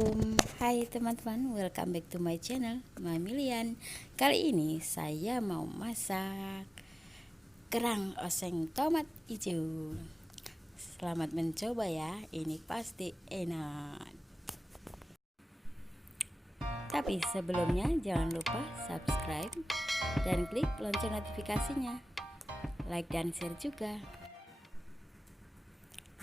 Assalamualaikum. Hai teman-teman, welcome back to my channel Mamilian. Kali ini saya mau masak kerang oseng tomat hijau. Selamat mencoba ya, ini pasti enak. Tapi sebelumnya jangan lupa subscribe dan klik lonceng notifikasinya, like dan share juga.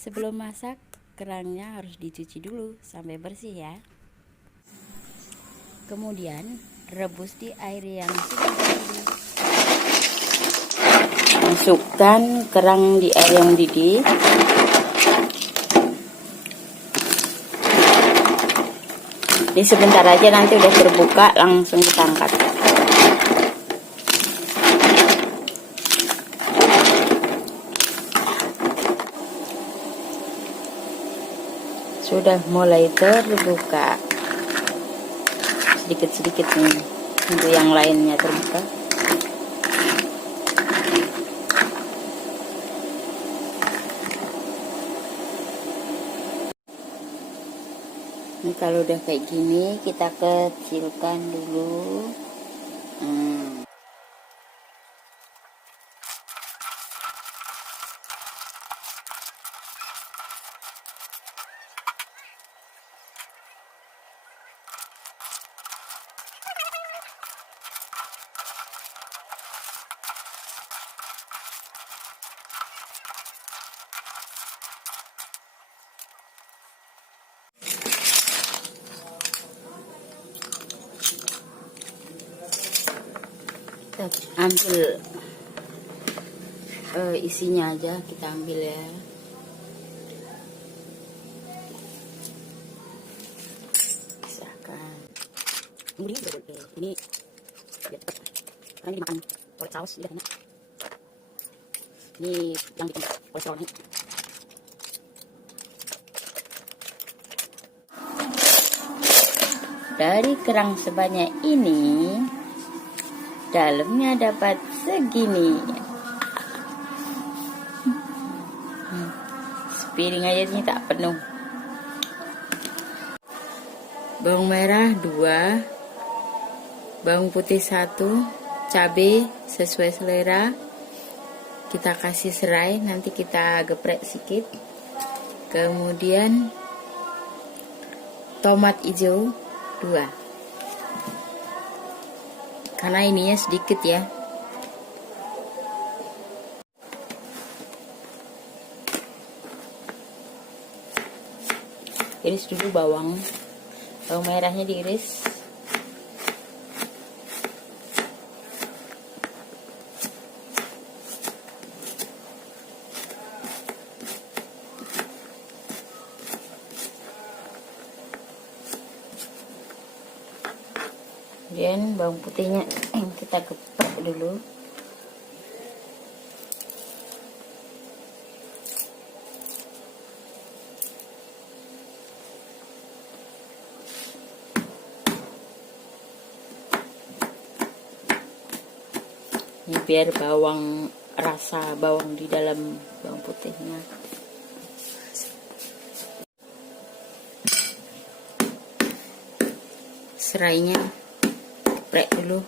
Sebelum masak, kerangnya harus dicuci dulu sampai bersih ya. Kemudian rebus di air yang sudah mendidih. Masukkan kerang di air yang mendidih. Ini sebentar aja, nanti udah terbuka langsung kita angkat. Sudah mulai terbuka sedikit-sedikit nih, untuk yang lainnya terbuka. Ini kalau udah kayak gini kita kecilkan dulu. Kita ambil isinya aja, kita ambil ya. Pisahkan. Ini biar cepat, karena ini dimakan oleh saus udah enak. Ini yang bikin kolesterol nih. Dari kerang sebanyak ini, dalamnya dapat segini. Sepiring aja ini tak penuh. Bawang merah 2, bawang putih 1, cabai sesuai selera. Kita kasih serai, nanti kita geprek sedikit. Kemudian tomat hijau 2. Karena ininya sedikit ya. Iris dulu bawang merahnya diiris. Kemudian bawang putihnya kita geprek dulu. Ini biar rasa bawang di dalam bawang putihnya. Serainya geprek dulu.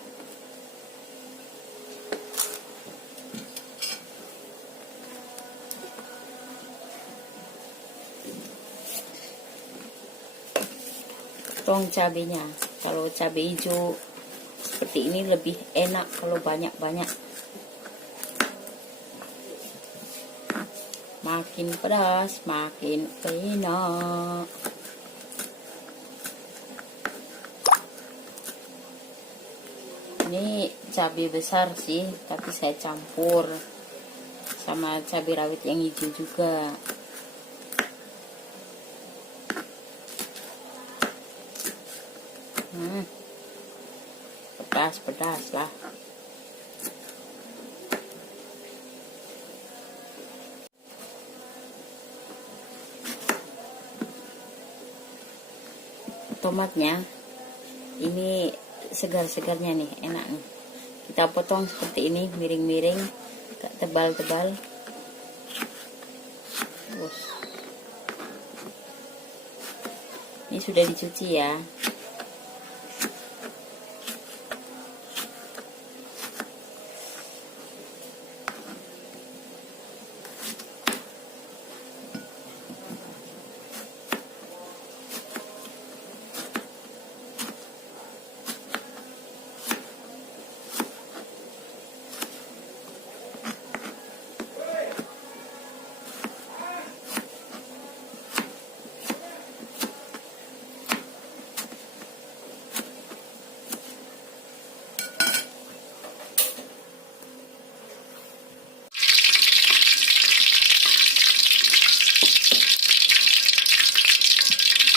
Potong cabenya. Kalau cabai hijau seperti ini lebih enak kalau banyak-banyak. Makin pedas, makin enak. Ini cabai besar sih, tapi saya campur sama cabai rawit yang hijau juga. Pedas lah. Tomatnya ini segar-segarnya nih, enak nih. Kita potong seperti ini, miring-miring, gak tebal-tebal. Ini sudah dicuci ya.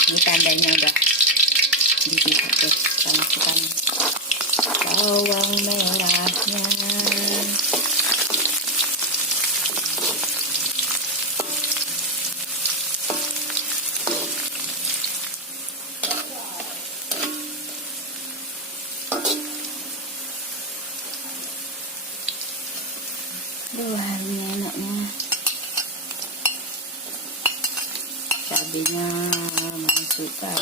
Ini tandanya udah dipisah tuh, kita masukkan bawang merahnya. Ini enaknya. Cabenya masukkan.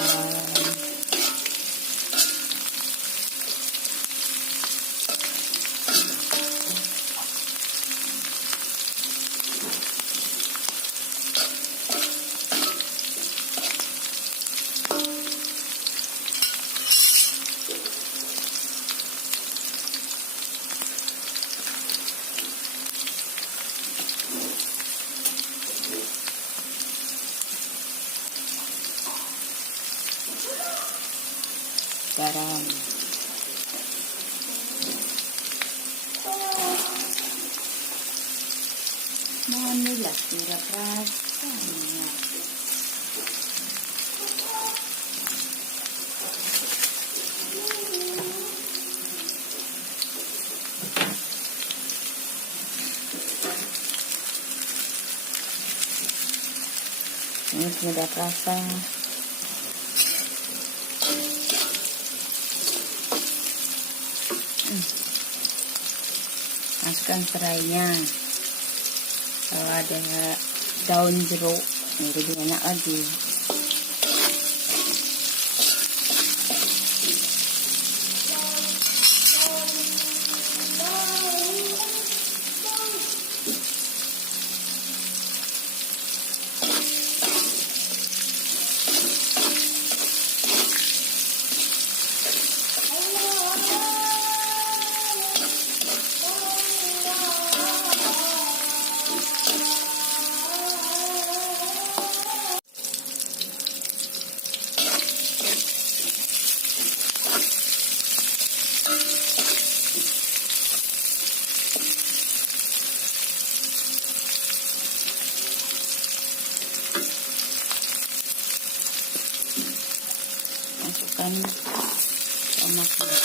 Garam. Manilah tidak rasanya. Ini sudah rasa. Masukkan serainya. Kalau ada daun jeruk, ini lebih enak lagi. Masukkan tomatnya.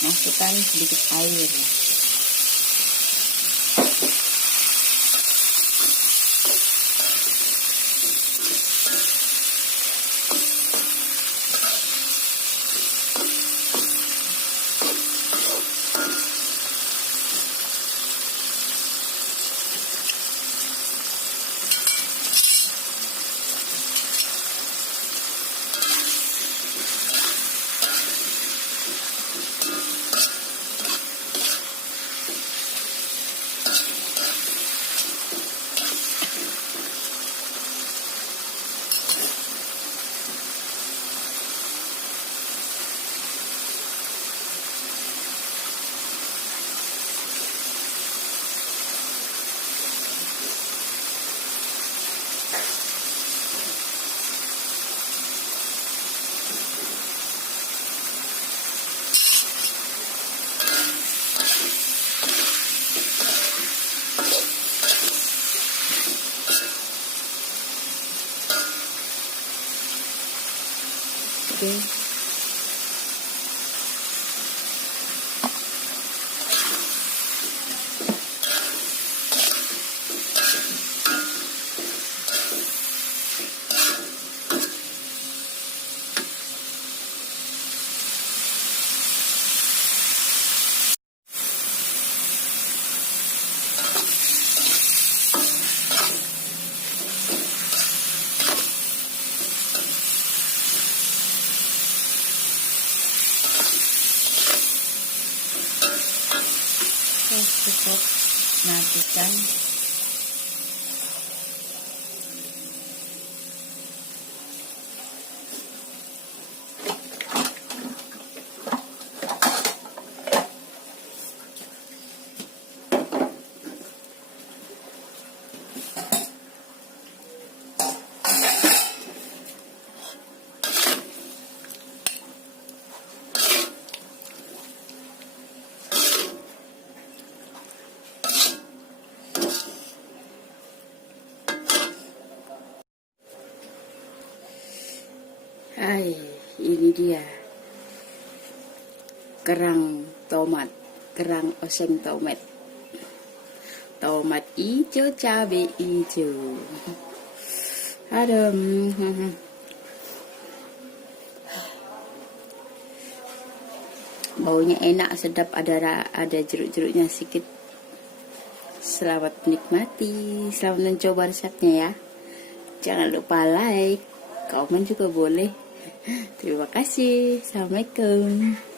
Masukkan sedikit air. Oke. Cukup matikan. Hai, ini dia kerang tomat, kerang oseng tomat, tomat hijau, cabai hijau. Adem. Baunya enak, sedap, ada jeruk-jeruknya sedikit. Selamat menikmati, selamat mencoba resepnya ya. Jangan lupa like, komen juga boleh. Terima kasih. Assalamualaikum.